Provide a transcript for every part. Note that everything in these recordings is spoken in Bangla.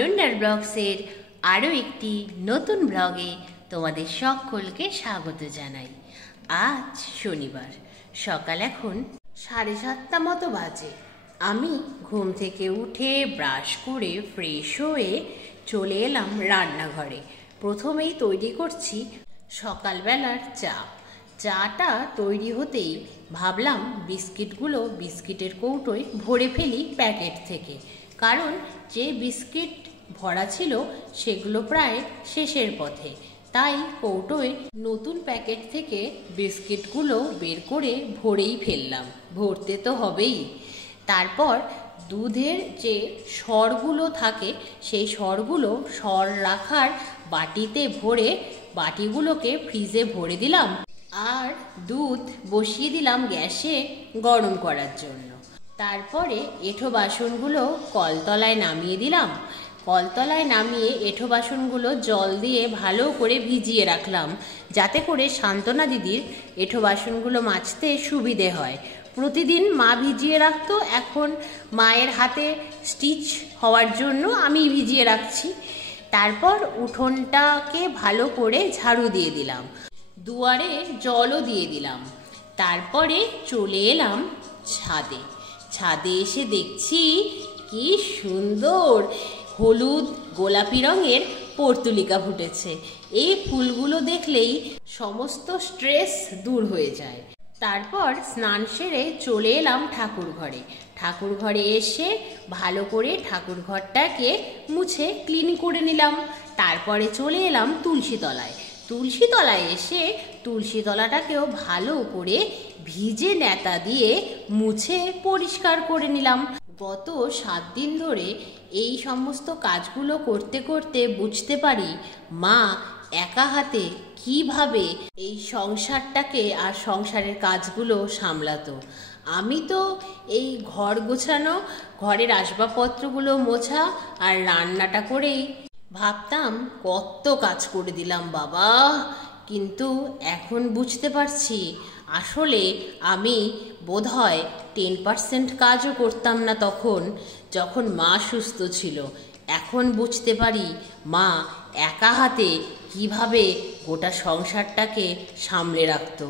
অনন্যার ব্লগসের আরও একটি নতুন ব্লগে তোমাদের সকলকে স্বাগত জানাই। আজ শনিবার, সকাল এখন 7:30 মতো বাজে। আমি ঘুম থেকে উঠে ব্রাশ করে ফ্রেশ হয়ে চলে এলাম রান্নাঘরে। প্রথমেই তৈরি করছি সকালবেলার চা। চাটা তৈরি হতেই ভাবলাম বিস্কিটের কৌটোয় ভরে ফেলি প্যাকেট থেকে, কারণ যে বিস্কিট ভরা ছিল সেগুলো প্রায় শেষের পথে। তাই কৌটোয় নতুন প্যাকেট থেকে বিস্কিটগুলো বের করে ভরেই ফেললাম, ভরতে তো হবেই। তারপর দুধের যে সরগুলো থাকে সেই সরগুলো সর রাখার বাটিতে ভরে বাটিগুলোকে ফ্রিজে ভরে দিলাম, আর দুধ বসিয়ে দিলাম গ্যাসে গরম করার জন্য। তারপরে এঁঠো বাসনগুলো কলতলায় নামিয়ে দিলাম। কলতলায় নামিয়ে এঁঠো বাসনগুলো জল দিয়ে ভালো করে ভিজিয়ে রাখলাম, যাতে করে সান্ত্বনা দিদির এঁঠো বাসনগুলো মাজতে সুবিধে হয়। প্রতিদিন মা ভিজিয়ে রাখতো, এখন মায়ের হাতে স্টিচ হওয়ার জন্য আমি ভিজিয়ে রাখছি। তারপর উঠোনটাকে ভালো করে ঝাড়ু দিয়ে দিলাম, দুয়ারে জলও দিয়ে দিলাম। তারপরে চলে এলাম ছাদে। ছাদে এসে দেখছি কি সুন্দর হলুদ গোলাপি রঙের পর্তুলিকা ফুটেছে। এই ফুলগুলো দেখলেই সমস্ত স্ট্রেস দূর হয়ে যায়। তারপর স্নান সেরে চলে এলাম ঠাকুর ঘরে। ঠাকুর ঘরে এসে ভালো করে ঠাকুর ঘরটাকে মুছে ক্লিন করে নিলাম। তারপরে চলে এলাম তুলসীতলায়। তুলসীতলায় এসে তুলসীতলাটাকেও ভালো করে ভিজে ন্যাতা দিয়ে মুছে পরিষ্কার করে নিলাম। গত 7 দিন ধরে এই সমস্ত কাজগুলো করতে করতে বুঝতে পারি মা একা হাতে কিভাবে এই সংসারটাকে আর সংসারের কাজগুলো সামলাতো। আমি তো এই ঘর গোছানো, ঘরের আসবাবপত্রগুলো মোছা আর রান্নাটা করেই ভাবতাম কত কাজ করে দিলাম বাবা। কিন্তু এখন বুঝতে পারছি আসলে আমি বোধহয় 10% কাজও করতাম না তখন, যখন মা সুস্থ ছিল। এখন বুঝতে পারি মা একা হাতে কিভাবে গোটা সংসারটাকে সামলে রাখত।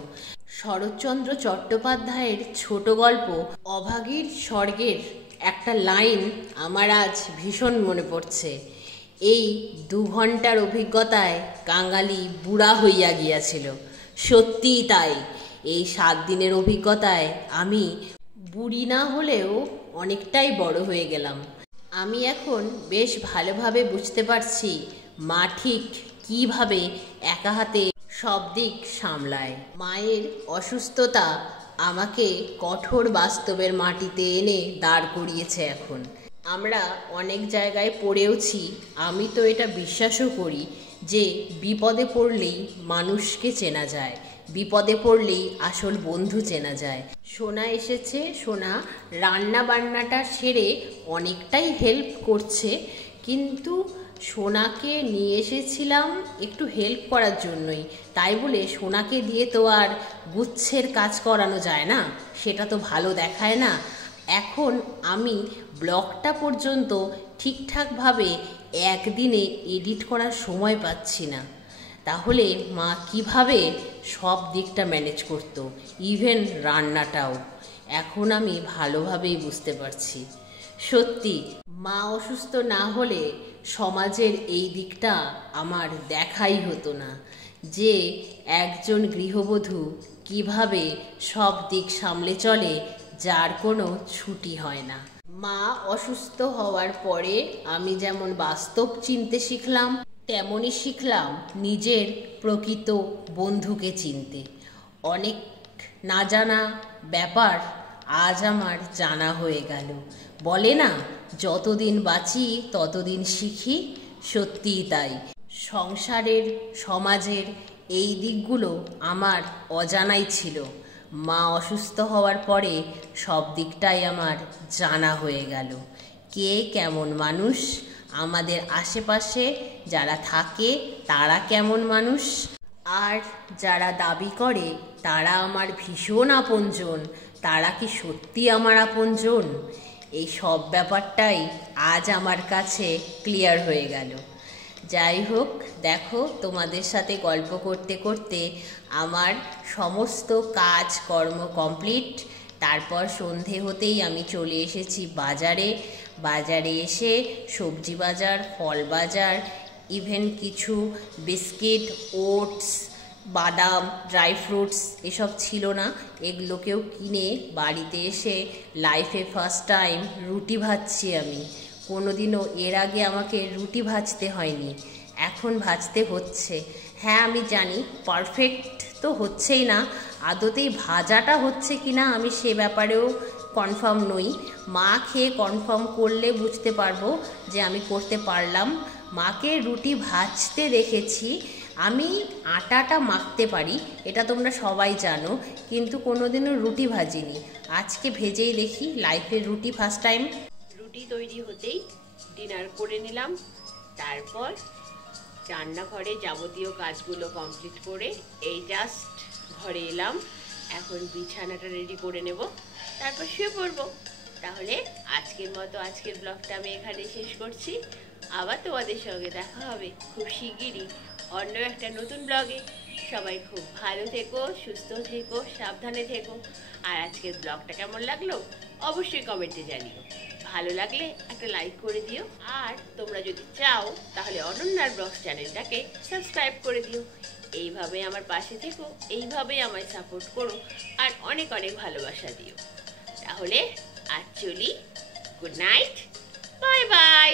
শরৎচন্দ্র চট্টোপাধ্যায়ের ছোট গল্প অভাগীর স্বর্গের একটা লাইন আমার আজ ভীষণ মনে পড়ছে। এই 2 ঘন্টার অভিজ্ঞতায় কাঙালি বুড়া হইয়া গিয়াছিল। সত্যিই তাই, এই 7 দিনের অভিজ্ঞতায় আমি বুড়ি না হলেও অনেকটাই বড় হয়ে গেলাম। আমি এখন বেশ ভালোভাবে বুঝতে পারছি মা ঠিক কিভাবে একা হাতে সব দিক সামলায়। মায়ের অসুস্থতা আমাকে কঠোর বাস্তবের মাটিতে এনে দাঁড় করিয়েছে। এখন আমরা অনেক জায়গায় পড়েওছি, আমি তো এটা বিশ্বাসও করি যে বিপদে পড়লেই মানুষকে চেনা যায়, বিপদে পড়লেই আসল বন্ধু চেনা যায়। সোনা এসেছে, সোনা রান্না বান্নাটা সেরে অনেকটাই হেল্প করছে, কিন্তু সোনাকে নিয়ে এসেছিলাম একটু হেল্প করার জন্যই, তাই বলে সোনাকে দিয়ে তো আর গুচ্ছের কাজ করানো যায় না, সেটা তো ভালো দেখায় না। এখন আমি ব্লগটা পর্যন্ত ঠিকঠাকভাবে একদিনে এডিট করার সময় পাচ্ছি না, তাহলে মা কিভাবে সব দিকটা ম্যানেজ করতো, ইভেন রান্নাটাও। এখন আমি ভালোভাবেই বুঝতে পারছি সত্যি মা অসুস্থ না হলে সমাজের এই দিকটা আমার দেখাই হতো না, যে একজন গৃহবধূ কিভাবে সব দিক সামলে চলে, যার কোনো ছুটি হয় না। মা অসুস্থ হওয়ার পরে আমি যেমন বাস্তব চিনতে শিখলাম, তেমনই শিখলাম নিজের প্রকৃত বন্ধুকে চিনতে। অনেক না জানা ব্যাপার আজ আমার জানা হয়ে গেল। বলে না, যতদিন বাঁচি ততদিন শিখি, সত্যিই তাই। সংসারের, সমাজের এই দিকগুলো আমার অজানাই ছিল। মা অসুস্থ হওয়ার পরে সব দিকটাই আমার জানা হয়ে গেল। কে কেমন মানুষ, আমাদের আশেপাশে যারা থাকে তারা কেমন মানুষ, আর যারা দাবি করে তারা আমার ভীষণ আপনজন, তারা কি সত্যি আমার আপনজন? এই সব ব্যাপারটাই আজ আমার কাছে ক্লিয়ার হয়ে গেল। যাই হোক, দেখো তোমাদের সাথে গল্প করতে করতে আমার সমস্ত কাজ কর্ম কমপ্লিট। তারপর সন্ধে হতেই আমি চলে এসেছি বাজারে। বাজারে এসে সবজি বাজার, ফল বাজার, ইভেন কিছু বিস্কিট, ওটস, বাদাম, ড্রাই ফ্রুটস এসব ছিল না, এগুলোকেও কিনে বাড়িতে এসে লাইফে ফার্স্ট টাইম রুটি ভাজছি আমি। কোনোদিনও এর আগে আমাকে রুটি ভাজতে হয়নি, এখন ভাজতে হচ্ছে। হ্যাঁ, আমি জানি পারফেক্ট তো হচ্ছেই না, আদতেই ভাজাটা হচ্ছে কি না আমি সে ব্যাপারেও কনফার্ম নই। মা খেয়ে কনফার্ম করলে বুঝতে পারবো যে আমি করতে পারলাম। মাকে রুটি ভাজতে দেখেছি, আমি আটাটা মাখতে পারি, এটা তোমরা সবাই জানো, কিন্তু কোনোদিনও রুটি ভাজিনি। আজকে ভেজেই দেখি, লাইফের রুটি ফার্স্ট টাইম। রুটি তৈরি হতেই ডিনার করে নিলাম। তারপর রান্নাঘরে যাবতীয় কাজগুলো কমপ্লিট করে এই জাস্ট ঘরে এলাম। এখন বিছানাটা রেডি করে নেব, তারপর শুয়ে পড়বো। তাহলে আজকের মতো আজকের ব্লগটা আমি এখানে শেষ করছি। আবার তোমাদের সঙ্গে দেখা হবে খুব শিগগিরই অন্য একটা নতুন ব্লগে। সবাই খুব ভালো থেকো, সুস্থ থেকো, সাবধানে থেকো। আর আজকের ব্লগটা কেমন লাগলো অবশ্যই কমেন্টে জানিও। ভালো লাগলে একটা লাইক করে দিও, আর তোমরা যদি চাও তাহলে অনন্যার ব্লগস চ্যানেলটাকে সাবস্ক্রাইব করে দিও। এইভাবে আমার পাশে থেকো, এইভাবেই আমায় সাপোর্ট করো, আর অনেক অনেক ভালোবাসা দিও। তাহলে আজ চলি, গুড নাইট, বাই বাই।